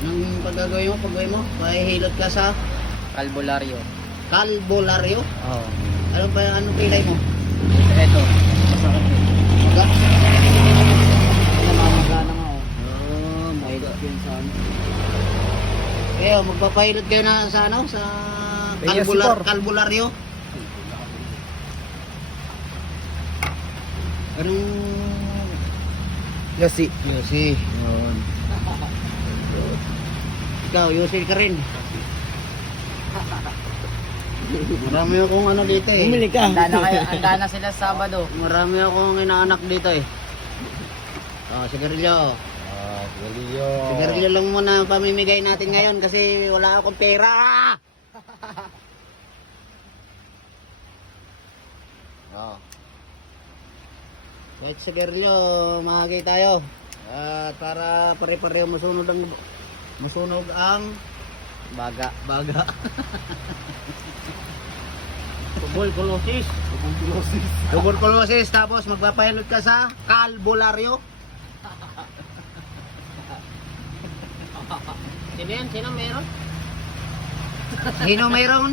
Anong paggagawin mo? Pahihilot ka sa Albularyo. kalbularyo? Oo. Anong pilay mo? Ito. Maga? Namamaga na nga oh. Mahilot. Yun sa ano. Kaya magpapahilot kayo na sa ano? Sa Kaya sipor. kalbularyo? Anong... Yosi. Yosi. Yun. Ikaw, Yosi ka rin. Marami akong ano dito eh. Bumili ka. Handa na sila Sabado. Marami akong inaanak dito eh. Sigarilyo. Galileo. Sigarilyo lang muna ang pamimigay natin ngayon kasi wala akong pera. Kahit sigarilyo, mahagay tayo. At para pare-pareho masunog ang Baga. baga. Tuberculosis. Tuberculosis, tapos magpapahilot ka sa kalbularyo. Sino yan? Sino meron? Sino mayroon?